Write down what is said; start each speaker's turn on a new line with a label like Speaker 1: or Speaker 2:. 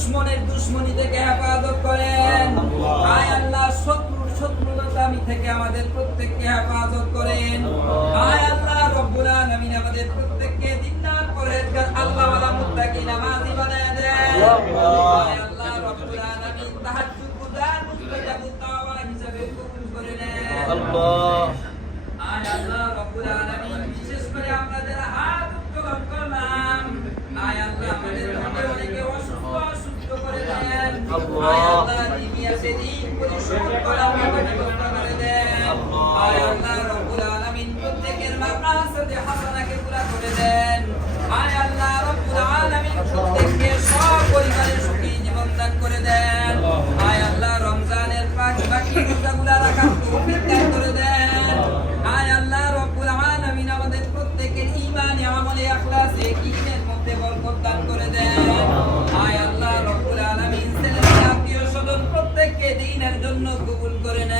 Speaker 1: দুশ্মনের দুশ্মনী থেকে হেফাজত করেন। আয় আল্লাহ শত্রুর শত্রুতামি থেকে আমাদের প্রত্যেককে হেফাজত করেন। আয় আল্লাহ রব্বুল আলামিন আমাদের প্রত্যেককে দিনদার পরহেজগার আল্লাহ ওয়ালা মুত্তাকি নামাজি বানায় দেন। আয় আল্লাহ রব্বুল আলামিন তাহাজ্জুদ গুজার মুস্তাজাবুত দাওয়া হিসাবে কবুল করে নেন।
Speaker 2: আল্লাহ
Speaker 1: আয় আল্লাহ রব্বুল আলামিন বিশেষ করে আমরা যারা হাত উত্তোলন করলাম আয় আল্লাহ আমাদের মধ্যে অনেকে অসুস্থ অসুস্থ করে দেন
Speaker 2: আল্লাহ।
Speaker 1: আয় আল্লাহ দিবিয়াতে দিন পরিশোধ করার মতো ব্যবস্থা করে দেন
Speaker 2: আল্লাহ।
Speaker 1: আয় আল্লাহ রব্বুল করে দেন আয় আল্লাহ রব্বুল আলামিন প্রত্যেককে সপরিবারে সুখী জীবন দান করে দেন আয় আল্লাহ রমজানের পাঁচ বাকি রোজাগুলা দ্বীনের জন্য কবুল করে নেন